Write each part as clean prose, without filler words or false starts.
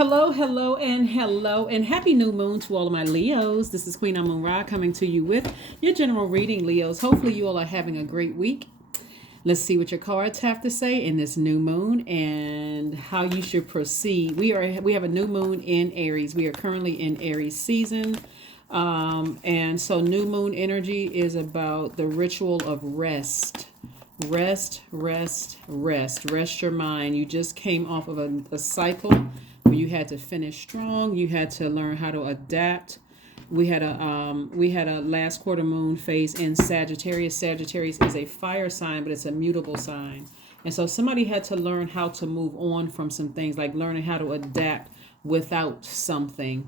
Hello, and happy new moon to all of my Leos. This is Queen Amun Ra coming to you with your general reading, Leos. Hopefully, you all are having a great week. Let's see what your cards have to say in this new moon and how you should proceed. We have a new moon in Aries. We are currently in Aries season. And so new moon energy is about the ritual of rest. Rest your mind. You just came off of a cycle where you had to finish strong. You had to learn how to adapt. We had a last quarter moon phase in Sagittarius. Sagittarius is a fire sign, but it's a mutable sign. And so somebody had to learn how to move on from some things, like learning how to adapt without something.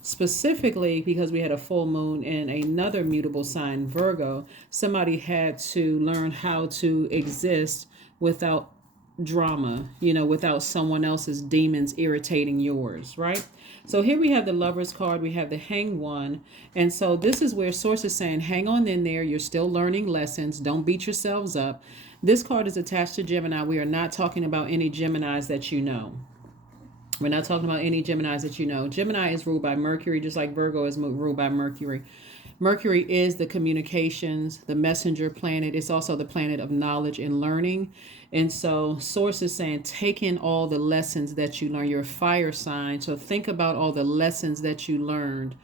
Specifically, because we had a full moon in another mutable sign, Virgo, somebody had to learn how to exist without drama, without someone else's demons irritating yours, right? So here we have the Lover's card, we have the Hanged One, and so this is where Source is saying, hang on in there, you're still learning lessons, don't beat yourselves up. This card is attached to Gemini. We are not talking about any Geminis that you know. We're not talking about any Geminis that you know. Gemini is ruled by Mercury, just like Virgo is ruled by Mercury. Mercury is the communications, the messenger planet. It's also the planet of knowledge and learning. And so Source is saying, take in all the lessons that you learn. You're a fire sign. So think about all the lessons that you learned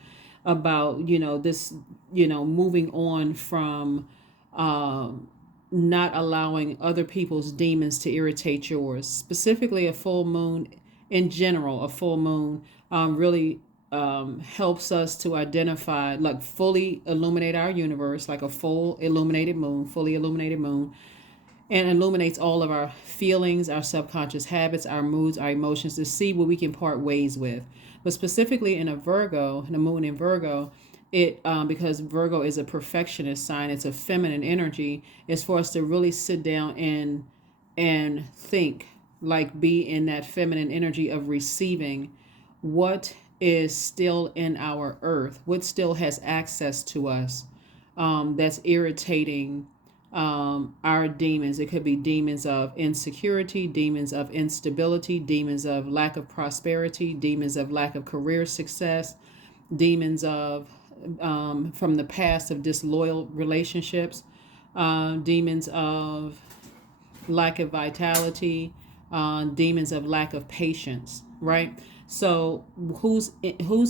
about, this, moving on from not allowing other people's demons to irritate yours. Specifically, a full moon in general, a full moon really helps us to identify, like fully illuminate our universe, like a fully illuminated moon, and illuminates all of our feelings, our subconscious habits, our moods, our emotions, to see what we can part ways with. But specifically in the moon in Virgo, it because Virgo is a perfectionist sign, it's a feminine energy, is for us to really sit down and think, like be in that feminine energy of receiving what is still in our earth, what still has access to us, that's irritating our demons. It could be demons of insecurity, demons of instability, demons of lack of prosperity, demons of lack of career success, demons of from the past of disloyal relationships, demons of lack of vitality, demons of lack of patience, right? So whose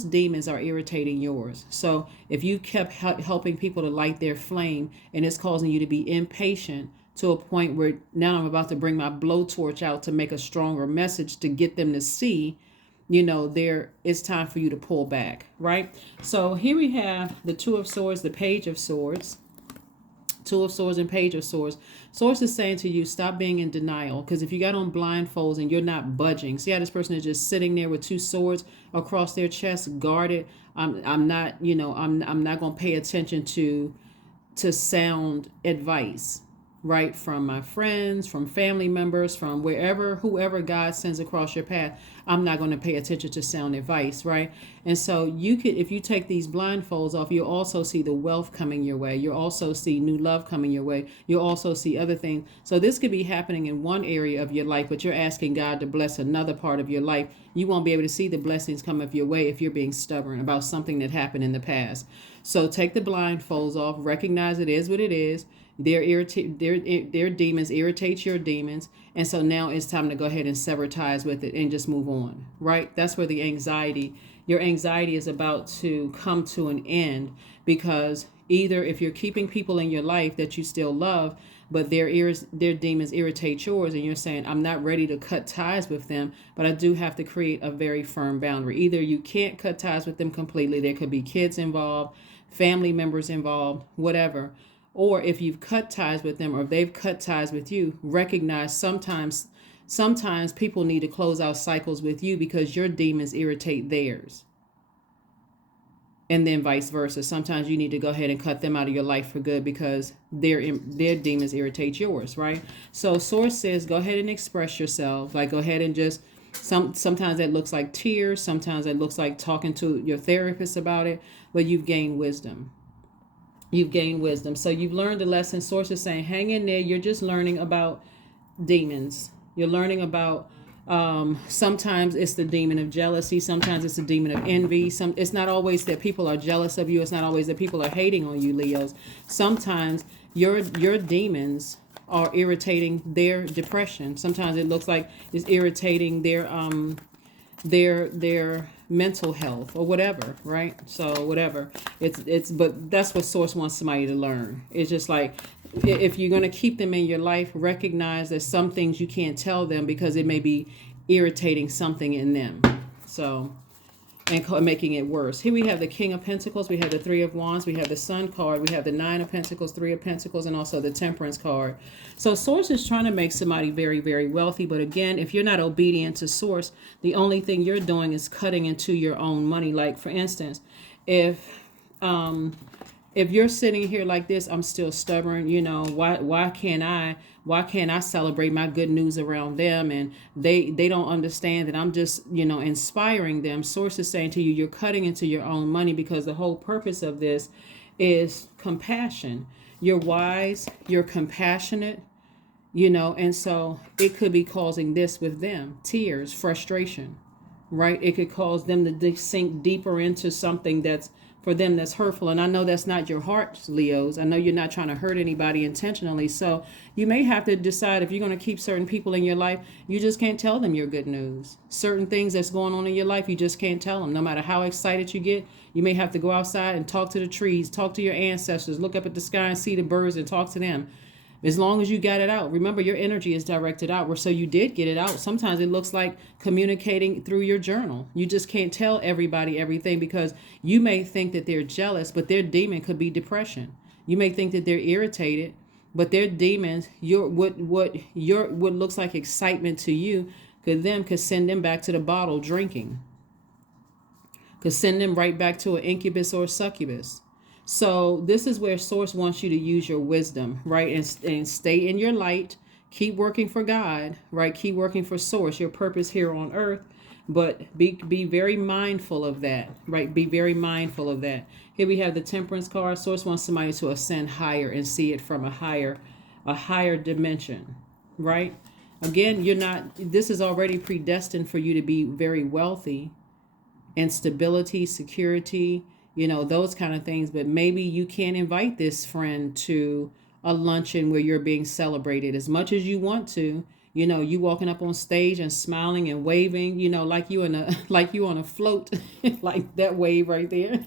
demons are irritating yours? So if you kept helping people to light their flame and it's causing you to be impatient to a point where now I'm about to bring my blowtorch out to make a stronger message to get them to see, it's time for you to pull back, right? So here we have the Two of Swords, the Page of Swords. Two of Swords and Page of Swords. Source is saying to you, stop being in denial. Because if you got on blindfolds and you're not budging, see how this person is just sitting there with two swords across their chest, guarded. I'm not going to pay attention to sound advice, right? From my friends, from family members, from whoever God sends across your path. I'm not going to pay attention to sound advice, right? And so if you take these blindfolds off, you'll also see the wealth coming your way. You'll also see new love coming your way. You'll also see other things. So this could be happening in one area of your life, but you're asking God to bless another part of your life. You won't be able to see the blessings come up your way if you're being stubborn about something that happened in the past. So take the blindfolds off, recognize it is what it is. Their demons irritate your demons. And so now it's time to go ahead and sever ties with it and just move on, right? That's where your anxiety is about to come to an end, because either if you're keeping people in your life that you still love, but their demons irritate yours, and you're saying, I'm not ready to cut ties with them, but I do have to create a very firm boundary. Either you can't cut ties with them completely. There could be kids involved, family members involved, whatever. Or if you've cut ties with them or if they've cut ties with you, recognize sometimes people need to close out cycles with you because your demons irritate theirs. And then vice versa. Sometimes you need to go ahead and cut them out of your life for good because their demons irritate yours, right? So Source says, go ahead and express yourself. Like, go ahead and just, sometimes that looks like tears. Sometimes it looks like talking to your therapist about it, but you've gained wisdom. So you've learned a lesson. Source is saying, hang in there. You're just learning about demons. You're learning about Sometimes it's the demon of jealousy. Sometimes it's the demon of envy. It's not always that people are jealous of you. It's not always that people are hating on you, Leos. Sometimes your demons are irritating their depression. Sometimes it looks like it's irritating their mental health or whatever, right? So whatever. But that's what Source wants somebody to learn. It's just like, if you're going to keep them in your life, recognize that some things you can't tell them because it may be irritating something in them. So, and making it worse. Here we have the King of Pentacles, we have the Three of Wands, we have the Sun card, we have the Nine of Pentacles, Three of Pentacles, and also the Temperance card. So Source is trying to make somebody very, very wealthy. But again, if you're not obedient to Source, the only thing you're doing is cutting into your own money. Like, for instance, if you're sitting here like this, I'm still stubborn, why can't I celebrate my good news around them? And they don't understand that I'm just, inspiring them. Source is saying to you, you're cutting into your own money, because the whole purpose of this is compassion. You're wise, you're compassionate, and so it could be causing this with them: tears, frustration, right? It could cause them to sink deeper into something that's, for them, that's hurtful. And I know that's not your heart, Leos. I know you're not trying to hurt anybody intentionally. So you may have to decide, if you're going to keep certain people in your life, you just can't tell them your good news. Certain things that's going on in your life, you just can't tell them. No matter how excited you get, you may have to go outside and talk to the trees, talk to your ancestors, look up at the sky and see the birds and talk to them. As long as you got it out. Remember, your energy is directed outward. So you did get it out. Sometimes it looks like communicating through your journal. You just can't tell everybody everything, because you may think that they're jealous, but their demon could be depression. You may think that they're irritated, but their demons, what looks like excitement to you could send them back to the bottle drinking. Could send them right back to an incubus or a succubus. So this is where Source wants you to use your wisdom, right? And stay in your light. Keep working for God, right? Keep working for Source, your purpose here on earth. But be very mindful of that, right? Be very mindful of that. Here we have the Temperance card. Source wants somebody to ascend higher and see it from a higher dimension, right? Again, this is already predestined for you to be very wealthy, and stability, security, those kind of things. But maybe you can't invite this friend to a luncheon where you're being celebrated as much as you want to. You walking up on stage and smiling and waving, like you on a float, like that wave right there.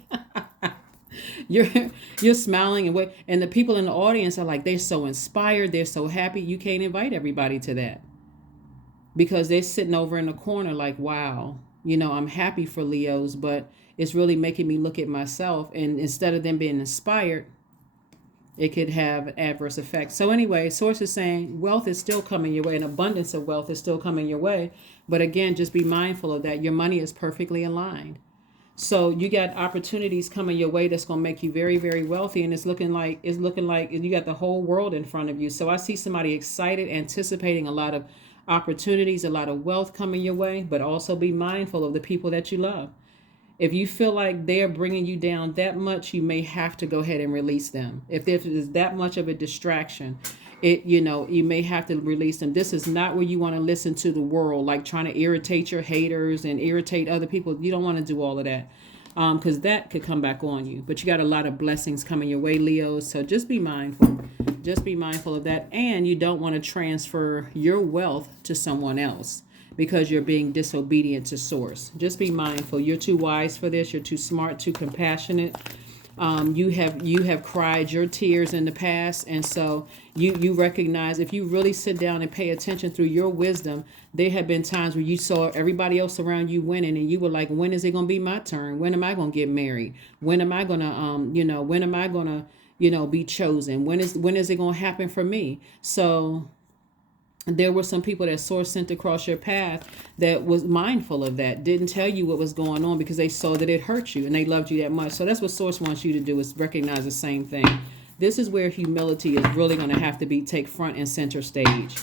You're smiling and the people in the audience are like, they're so inspired, they're so happy. You can't invite everybody to that, because they're sitting over in the corner like, wow, I'm happy for Leos, but it's really making me look at myself. And instead of them being inspired, it could have an adverse effect. So anyway, Source is saying wealth is still coming your way. An abundance of wealth is still coming your way. But again, just be mindful of that. Your money is perfectly aligned. So you got opportunities coming your way that's going to make you very, very wealthy. And it's looking like you got the whole world in front of you. So I see somebody excited, anticipating a lot of opportunities, a lot of wealth coming your way. But also be mindful of the people that you love. If you feel like they're bringing you down that much, you may have to go ahead and release them. If there's that much of a distraction, you may have to release them. This is not where you want to listen to the world, like trying to irritate your haters and irritate other people. You don't want to do all of that, because that could come back on you. But you got a lot of blessings coming your way, Leo. So just be mindful. Just be mindful of that. And you don't want to transfer your wealth to someone else, because you're being disobedient to Source. Just be mindful. You're too wise for this. You're too smart, too compassionate. You have cried your tears in the past. And so you recognize, if you really sit down and pay attention through your wisdom, there have been times where you saw everybody else around you winning, and you were like, when is it going to be my turn? When am I going to get married? When am I going to, be chosen? When is it going to happen for me? So there were some people that Source sent across your path that was mindful of that, didn't tell you what was going on because they saw that it hurt you and they loved you that much. So that's what Source wants you to do, is recognize the same thing. This is where humility is really going to have to take front and center stage.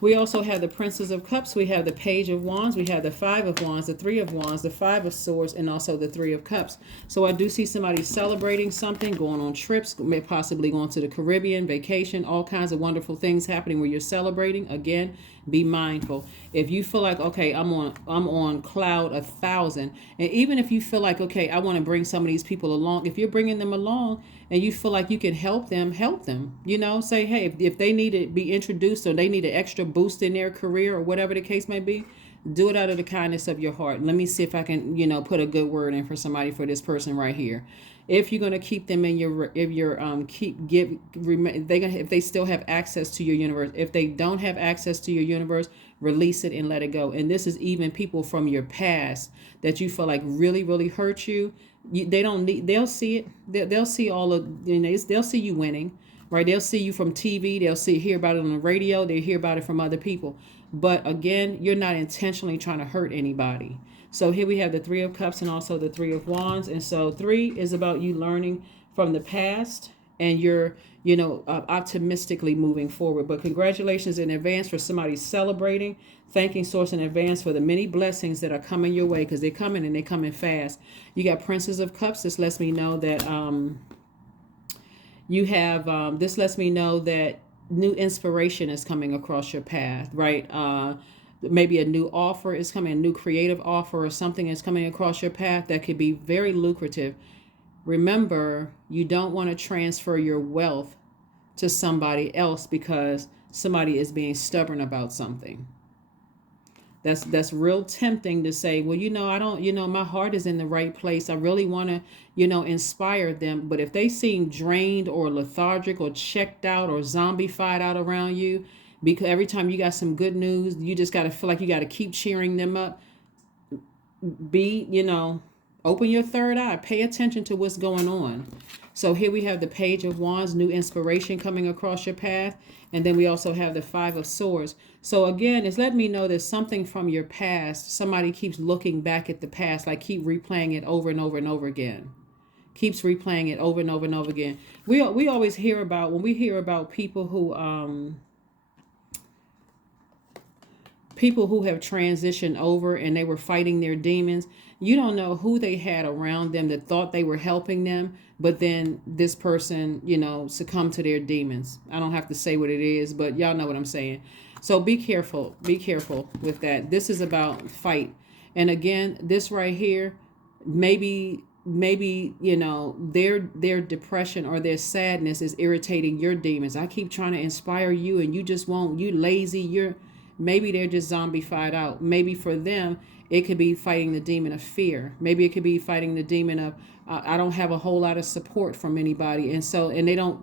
We also have the Princess of Cups. We have the Page of Wands. We have the Five of Wands, the Three of Wands, the Five of Swords, and also the Three of Cups. So I do see somebody celebrating something, going on trips, possibly going to the Caribbean, vacation, all kinds of wonderful things happening where you're celebrating. Again, be mindful. If you feel like, okay, I'm on cloud 1,000, and even if you feel like, okay, I want to bring some of these people along, if you're bringing them along and you feel like you can help them, help them. Say, hey, if they need to be introduced or they need an extra boost in their career or whatever the case may be, do it out of the kindness of your heart. Let me see if I can, put a good word in for somebody, for this person right here. If you're going to keep them in your, if you're if they still have access to your universe. If they don't have access to your universe, release it and let it go. And this is even people from your past that you feel like really, really hurt you. They don't need. They'll see it. They'll see all of. They'll see you winning, right? They'll see you from TV. They'll hear about it on the radio. They hear about it from other people. But again, you're not intentionally trying to hurt anybody. So here we have the Three of Cups and also the Three of Wands. And so 3 is about you learning from the past, and you're, optimistically moving forward. But congratulations in advance for somebody celebrating, thanking Source in advance for the many blessings that are coming your way, because they're coming and they're coming fast. You got Princess of Cups. This lets me know that this lets me know that new inspiration is coming across your path, right? Maybe a new offer is coming, a new creative offer or something is coming across your path that could be very lucrative. Remember, you don't want to transfer your wealth to somebody else because somebody is being stubborn about something. That's real tempting to say, well, I don't, my heart is in the right place. I really want to, inspire them. But if they seem drained or lethargic or checked out or zombified out around you, because every time you got some good news, you just got to feel like you got to keep cheering them up. Open your third eye, pay attention to what's going on. So here we have the Page of Wands, new inspiration coming across your path. And then we also have the Five of Swords. So again, it's letting me know there's something from your past. Somebody keeps looking back at the past, like keep replaying it over and over and over again. Keeps replaying it over and over and over again. We always hear about, when we hear about people who have transitioned over and they were fighting their demons. You don't know who they had around them that thought they were helping them, but then this person, succumbed to their demons. I don't have to say what it is, but y'all know what I'm saying. So be careful with that. This is about fight. And again, this right here, maybe their depression or their sadness is irritating your demons. I keep trying to inspire you and you just won't. You lazy. Maybe they're just zombified out. Maybe for them, it could be fighting the demon of fear. Maybe it could be fighting the demon of, I don't have a whole lot of support from anybody. And they don't.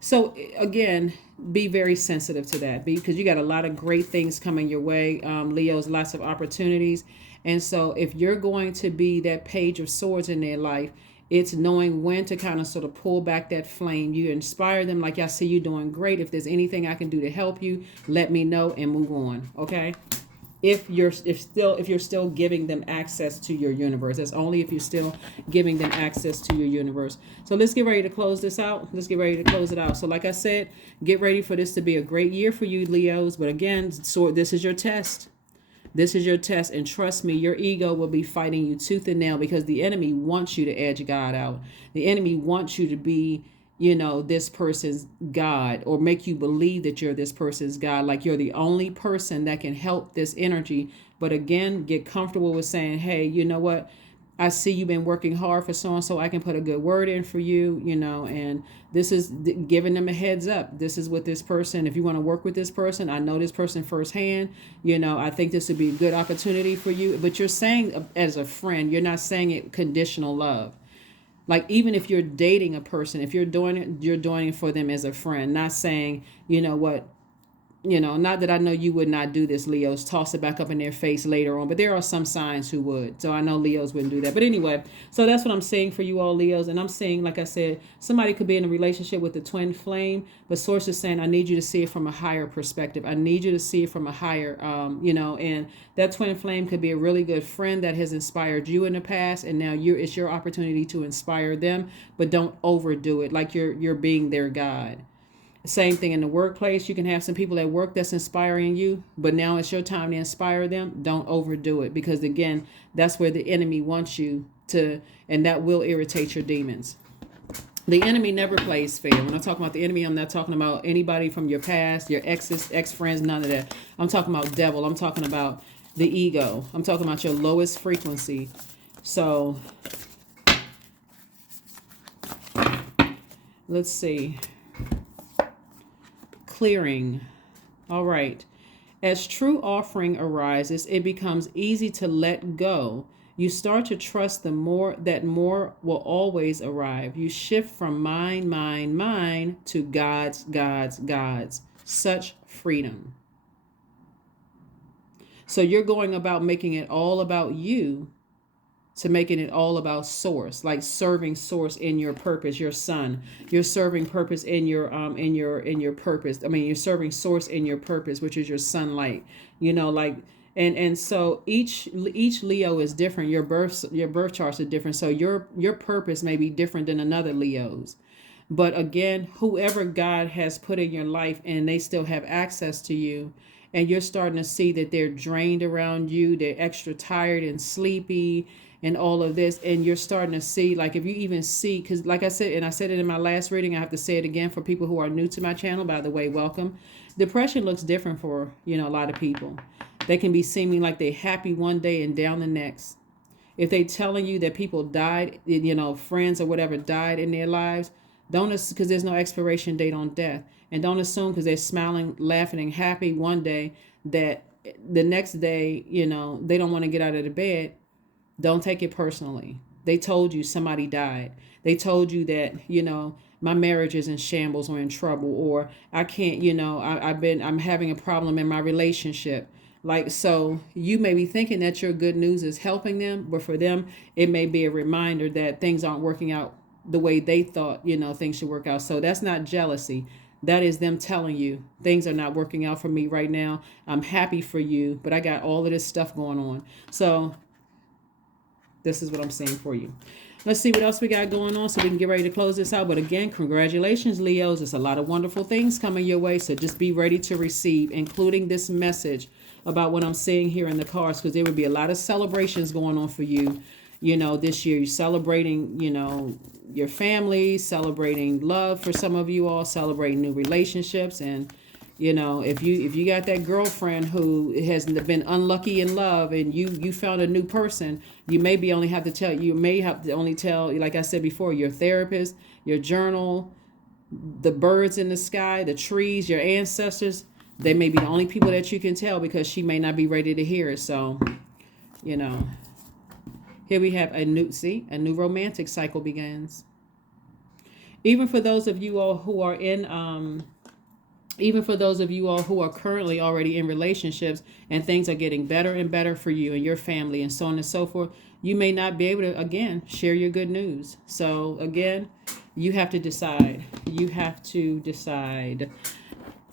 So again, be very sensitive to that, because you got a lot of great things coming your way. Leo's, lots of opportunities. And so if you're going to be that Page of Swords in their life, it's knowing when to kind of sort of pull back that flame. You inspire them, like, I see you doing great. If there's anything I can do to help you, let me know and move on. Okay. If you're still giving them access to your universe. That's only if you're still giving them access to your universe. So let's get ready to close this out. Let's get ready to close it out. So like I said, get ready for this to be a great year for you, Leos. But again, so this is your test. This is your test, and trust me, your ego will be fighting you tooth and nail, because the enemy wants you to edge God out. The enemy wants you to be, this person's God, or make you believe that you're this person's God, like you're the only person that can help this energy. But again, get comfortable with saying, hey, you know what? I see you've been working hard for so-and-so. I can put a good word in for you, and this is giving them a heads up. This is what this person, if you want to work with this person, I know this person firsthand, I think this would be a good opportunity for you. But you're saying as a friend, you're not saying it conditional love. Like, even if you're dating a person, if you're doing it, you're doing it for them as a friend, not saying, not that I know you would not do this, Leos, toss it back up in their face later on, but there are some signs who would. So I know Leos wouldn't do that. But anyway, so that's what I'm saying for you all, Leos. And I'm saying, like I said, somebody could be in a relationship with the twin flame, but Source is saying, I need you to see it from a higher perspective. I need you to see it from a higher, and that twin flame could be a really good friend that has inspired you in the past. And now it's your opportunity to inspire them, but don't overdo it like you're being their guide. Same thing in the workplace. You can have some people at work that's inspiring you, but now it's your time to inspire them. Don't overdo it, because again, that's where the enemy wants you to, and that will irritate your demons. The enemy never plays fair. When I'm talking about the enemy, I'm not talking about anybody from your past, your exes, ex-friends, none of that. I'm talking about devil. I'm talking about the ego. I'm talking about your lowest frequency. So let's see. Clearing. All right. As true offering arises, it becomes easy to let go. You start to trust that more will always arrive. You shift from mine to God's. Such freedom. So you're going about making it all about you to making it all about source, like serving source in your purpose, your sun. You're serving purpose in your purpose. I mean, you're serving source in your purpose, which is your sunlight. Like, and so each Leo is different. Your birth charts are different. So your purpose may be different than another Leo's. But again, whoever God has put in your life and they still have access to you, and you're starting to see that they're drained around you, they're extra tired and sleepy and all of this, and you're starting to see, like, if you even see, because like I said, and I said it in my last reading, I have to say it again for people who are new to my channel, by the way, welcome. Depression looks different for, a lot of people. They can be seeming like they're happy one day and down the next. If they telling you that people died, friends or whatever died in their lives, don't, because there's no expiration date on death. And don't assume because they're smiling, laughing, and happy one day that the next day, they don't want to get out of the bed. Don't take it personally. They told you somebody died. They told you that, my marriage is in shambles or in trouble, or I can't, I'm having a problem in my relationship. Like, so you may be thinking that your good news is helping them, but for them, it may be a reminder that things aren't working out the way they thought, things should work out. So that's not jealousy. That is them telling you things are not working out for me right now. I'm happy for you, but I got all of this stuff going on. So this is what I'm saying for you. Let's see what else we got going on so we can get ready to close this out. But again, congratulations, Leos. There's a lot of wonderful things coming your way. So just be ready to receive, including this message about what I'm seeing here in the cards, because there would be a lot of celebrations going on for you. This year you're celebrating, your family, celebrating love for some of you all, celebrating new relationships. And, if you got that girlfriend who has been unlucky in love and you found a new person, you may have to only tell, like I said before, your therapist, your journal, the birds in the sky, the trees, your ancestors. They may be the only people that you can tell, because she may not be ready to hear it. So, here we have a new romantic cycle begins. Even for those of you all who are currently already in relationships and things are getting better and better for you and your family and so on and so forth, you may not be able to, again, share your good news. So again, you have to decide. You have to decide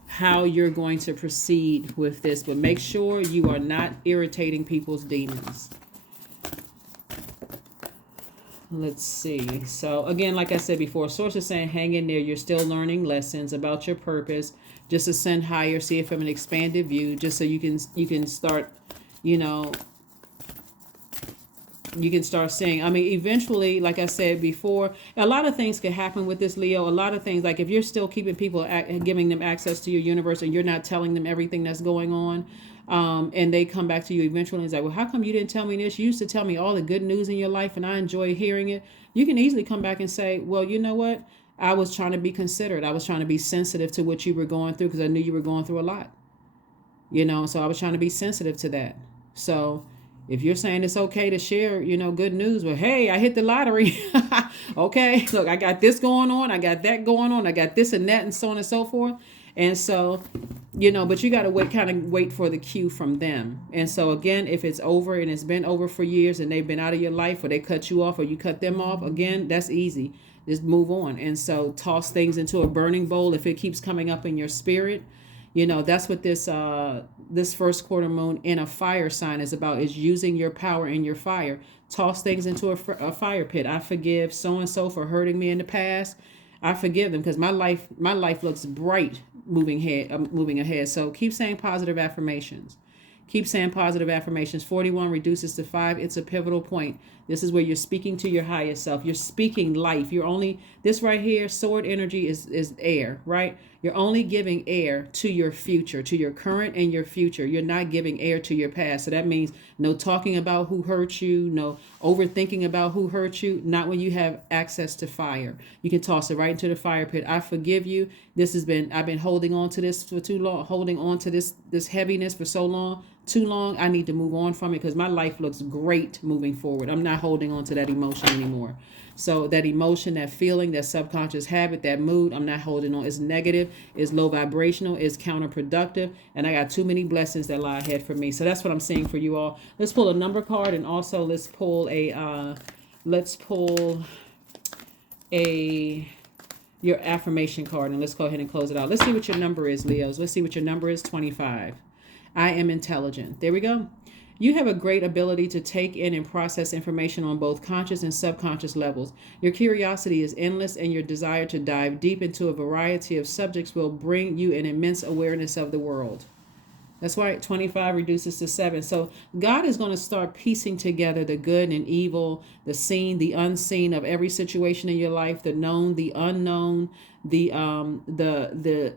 how you're going to proceed with this, but make sure you are not irritating people's demons. Let's see. So again, like I said before, source is saying hang in there. You're still learning lessons about your purpose. Just ascend higher, see it from an expanded view, just so you can start, you can start seeing. I mean, eventually, like I said before, a lot of things could happen with this, Leo. A lot of things, like if you're still keeping people, giving them access to your universe, and you're not telling them everything that's going on, and they come back to you eventually and it's like, well, how come you didn't tell me this? You used to tell me all the good news in your life and I enjoy hearing it. You can easily come back and say, well, you know what? I was trying to be considerate. I was trying to be sensitive to what you were going through, because I knew you were going through a lot. So I was trying to be sensitive to that. So if you're saying it's okay to share, good news, well, hey, I hit the lottery. Okay, look, I got this going on. I got that going on. I got this and that and so on and so forth. And so, but you got to wait for the cue from them. And so again, if it's over and it's been over for years and they've been out of your life, or they cut you off or you cut them off, again, that's easy. Just move on. And so toss things into a burning bowl if it keeps coming up in your spirit. That's what this first quarter moon in a fire sign is about, is using your power in your fire. Toss things into a fire pit. I forgive so-and-so for hurting me in the past. I forgive them because my life looks bright moving ahead. So keep saying positive affirmations. Keep saying positive affirmations. 41 reduces to 5. It's a pivotal point. This is where you're speaking to your highest self. You're speaking life. You're only, this right here, sword energy is air, right? You're only giving air to your future, to your current and your future. You're not giving air to your past. So that means no talking about who hurt you, no overthinking about who hurt you, not when you have access to fire. You can toss it right into the fire pit. I forgive you. I've been holding on to this for too long, holding on to this heaviness for so long. Too long. I need to move on from it because my life looks great moving forward. I'm not holding on to that emotion anymore. So that emotion, that feeling, that subconscious habit, that mood, I'm not holding on. It's negative, it's low vibrational, it's counterproductive, and I got too many blessings that lie ahead for me. So that's what I'm seeing for you all. Let's pull a number card, and also let's pull your affirmation card, and let's go ahead and close it out. Let's see what your number is, Leos. Let's see what your number is. 25. I am intelligent. There we go. You have a great ability to take in and process information on both conscious and subconscious levels. Your curiosity is endless, and your desire to dive deep into a variety of subjects will bring you an immense awareness of the world. That's why 25 reduces to 7. So God is going to start piecing together the good and evil, the seen, the unseen of every situation in your life, the known, the unknown, the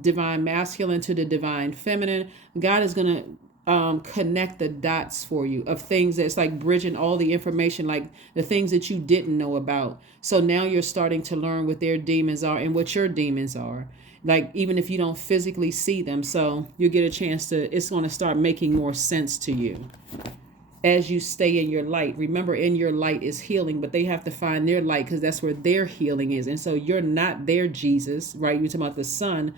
divine masculine to the divine feminine. God is going to connect the dots for you of things that's like bridging all the information, like the things that you didn't know about. So now you're starting to learn what their demons are and what your demons are. Like, even if you don't physically see them. So you get a chance to, it's going to start making more sense to you as you stay in your light. Remember, in your light is healing, but they have to find their light because that's where their healing is. And so you're not their Jesus, right? You're talking about the Son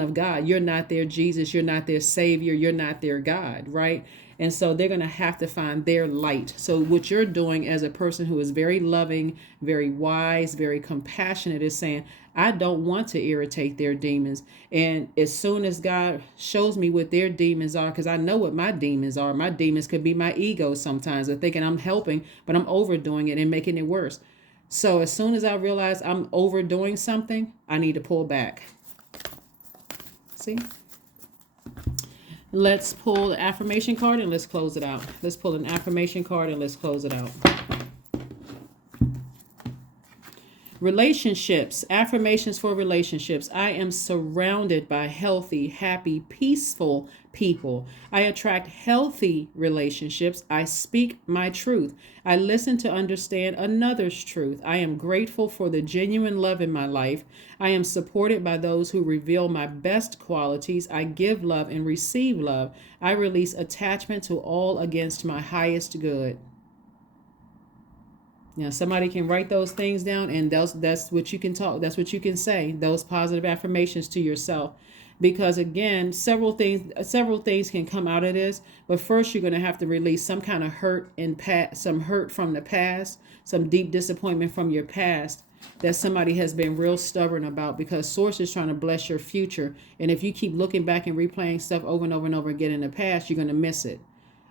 of God. You're not their Jesus. You're not their Savior. You're not their God, right? And so they're going to have to find their light. So what you're doing as a person who is very loving, very wise, very compassionate is saying, I don't want to irritate their demons. And as soon as God shows me what their demons are, because I know what my demons are. My demons could be my ego sometimes, of thinking I'm helping, but I'm overdoing it and making it worse. So as soon as I realize I'm overdoing something, I need to pull back. See? Let's pull the affirmation card and let's close it out. Let's pull an affirmation card and let's close it out. Relationships, affirmations for relationships. I am surrounded by healthy, happy, peaceful people. I attract healthy relationships. I speak my truth. I listen to understand another's truth. I am grateful for the genuine love in my life. I am supported by those who reveal my best qualities. I give love and receive love. I release attachment to all against my highest good. Now, somebody can write those things down, and that's what you can talk. That's what you can say. Those positive affirmations to yourself, because again, several things can come out of this. But first, you're going to have to release some kind of hurt some hurt from the past, some deep disappointment from your past that somebody has been real stubborn about. Because Source is trying to bless your future, and if you keep looking back and replaying stuff over and over and over again in the past, you're going to miss it.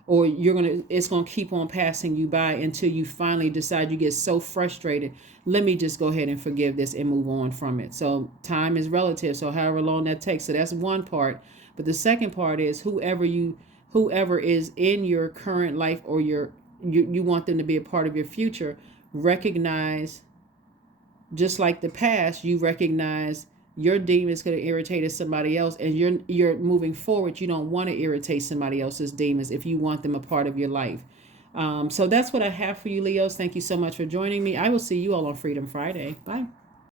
Or it's going to keep on passing you by until you finally decide, you get so frustrated, let me just go ahead and forgive this and move on from it. So time is relative. So however long that takes. So that's one part. But the second part is whoever is in your current life, or you want them to be a part of your future, recognize, just like the past, you recognize your demon is going to irritate somebody else, and you're moving forward. You don't want to irritate somebody else's demons if you want them a part of your life. So that's what I have for you, Leos. Thank you so much for joining me. I will see you all on Freedom Friday. Bye.